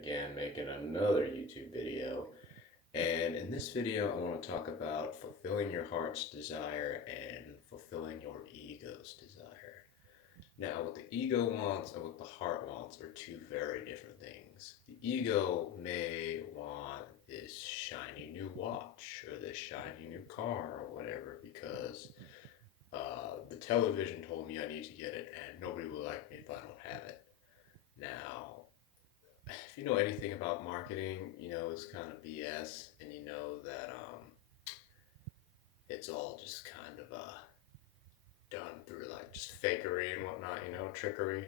again making another YouTube video. And in this video, I want to talk about fulfilling your heart's desire and fulfilling your ego's desire. Now, what the ego wants and what the heart wants are two very different things. The ego may want this shiny new watch or this shiny new car or whatever because the television told me I need to get it and nobody will like me if I don't have it. Now, if you know anything about marketing, you know it's kind of BS, and you know that it's all just kind of done through like just fakery and whatnot, trickery.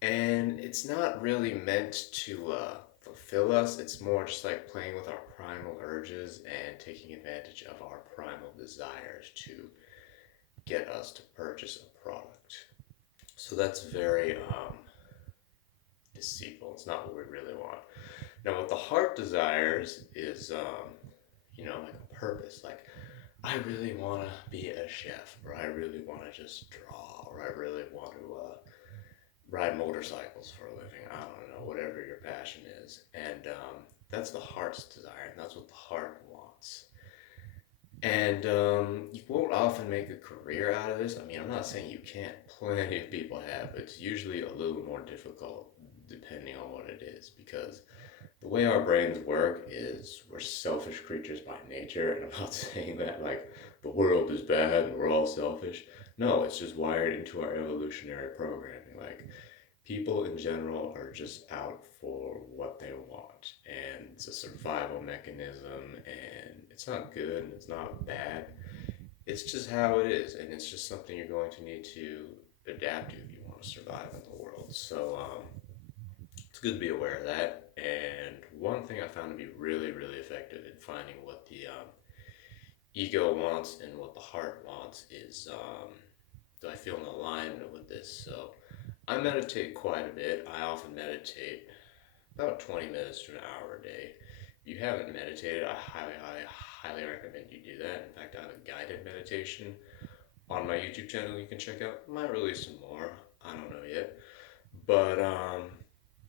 And it's not really meant to fulfill us. It's more just like playing with our primal urges and taking advantage of our primal desires to get us to purchase a product. So that's very deceitful. It's not what we really want. Now, what the heart desires is, like a purpose. Like, I really want to be a chef, or I really want to just draw, or I really want to ride motorcycles for a living. I don't know, whatever your passion is. And that's the heart's desire, and that's what the heart wants. And you won't often make a career out of this. I mean, I'm not saying you can't. Plenty of people have, but it's usually a little more difficult depending on what it is because the way our brains work is we're selfish creatures by nature. And I'm not saying that like the world is bad and we're all selfish. No, it's just wired into our evolutionary programming. Like people in general are just out for what they want, and it's a survival mechanism, and it's not good and it's not bad. It's just how it is, and it's just something you're going to need to adapt to if you want to survive in the world. So it's good to be aware of that. And one thing I found to be really, really effective in finding what the ego wants and what the heart wants is do I feel in alignment with this? So I meditate quite a bit. I often meditate about 20 minutes to an hour a day. If you haven't meditated, I highly recommend you do that. In fact, I have a guided meditation on my YouTube channel you can check out. I might release some more. I don't know yet. But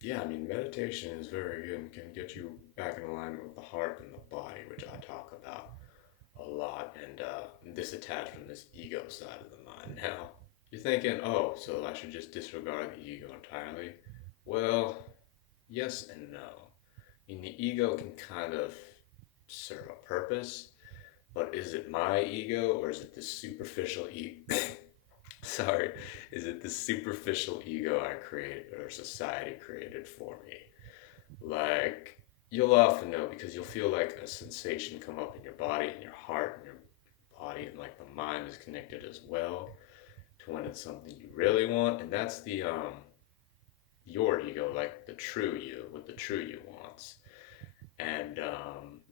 yeah, I mean, meditation is very good and can get you back in alignment with the heart and the body, which I talk about a lot, and disattach from this ego side of the mind. Now, you're thinking, oh, so I should just disregard the ego entirely? Well, yes and no. I mean, the ego can kind of serve a purpose, but is it my ego or is it the superficial ego? Sorry, is it the superficial ego I created or society created for me? Like, you'll often know because you'll feel like a sensation come up in your body and your heart and your body, and like the mind is connected as well to when it's something you really want, and that's the your ego, like the true you, what the true you wants. And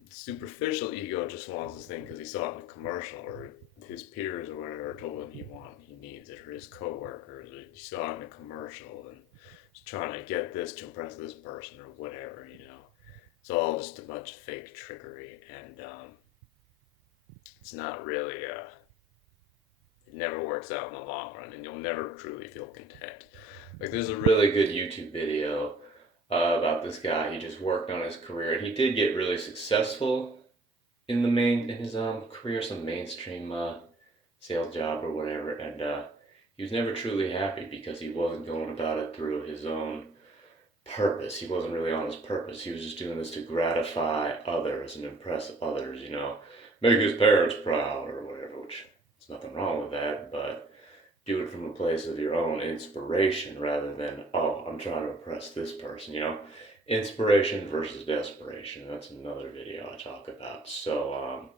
superficial ego just wants this thing because he saw it in a commercial, or his peers or whatever told him he needs it, or his coworkers, or he saw it in a commercial and is trying to get this to impress this person or whatever. It's all just a bunch of fake trickery, and it's not really it never works out in the long run, and you'll never truly feel content. Like there's a really good YouTube video about this guy. He just worked on his career, and he did get really successful in his career, some mainstream sales job or whatever, and he was never truly happy because he wasn't going about it through his own purpose. He wasn't really on his purpose. He was just doing this to gratify others and impress others, make his parents proud or whatever, which there's nothing wrong with that, but do it from a place of your own inspiration rather than, oh, I'm trying to impress this person. Inspiration versus desperation. That's another video I talk about. So,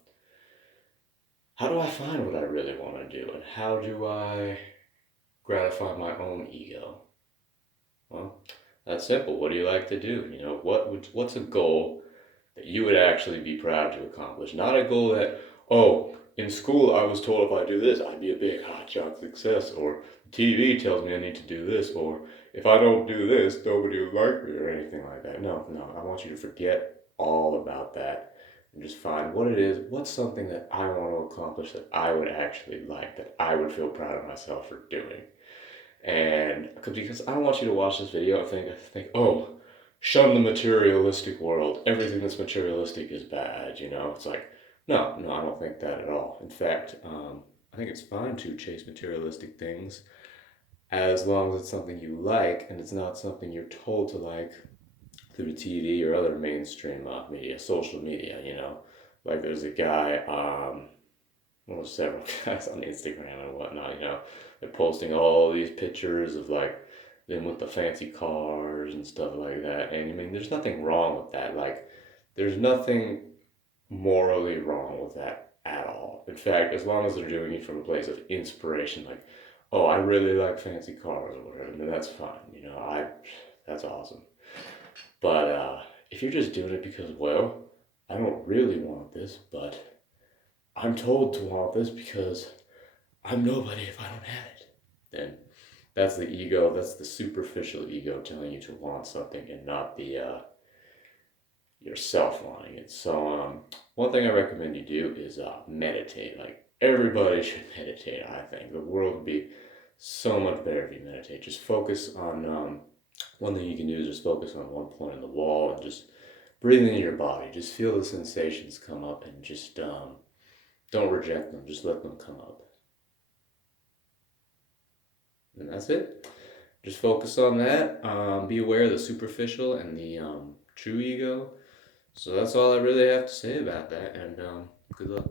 how do I find what I really want to do, and how do I gratify my own ego? Well, that's simple. What do you like to do? What's a goal that you would actually be proud to accomplish? Not a goal that, oh, in school I was told if I do this, I'd be a big hotshot success, or TV tells me I need to do this, or if I don't do this, nobody will like me, or anything like that. No, no, I want you to forget all about that and just find what it is, what's something that I want to accomplish that I would actually like, that I would feel proud of myself for doing. And because I don't want you to watch this video and think, oh, shun the materialistic world. Everything that's materialistic is bad, you know? It's like, no, no, I don't think that at all. In fact, I think it's fine to chase materialistic things as long as it's something you like and it's not something you're told to like through TV or other mainstream media, social media, you know? Like there's a guy, well, several guys on Instagram and whatnot, you know, they're posting all these pictures of like them with the fancy cars and stuff like that. And I mean, there's nothing wrong with that. Like, there's nothing morally wrong with that at all. In fact, as long as they're doing it from a place of inspiration, like, oh, I really like fancy cars or whatever, then that's fine. You know, that's awesome. But if you're just doing it because, well, I don't really want this, but I'm told to want this because I'm nobody if I don't have it, then that's the ego. That's the superficial ego telling you to want something and not the yourself wanting it. So, one thing I recommend you do is meditate. Like everybody should meditate. I think the world would be so much better if you meditate. Just focus on one thing you can do is just focus on one point on the wall and just breathe into your body. Just feel the sensations come up and just don't reject them. Just let them come up. And that's it. Just focus on that. Be aware of the superficial and the true ego. So that's all I really have to say about that. And good luck.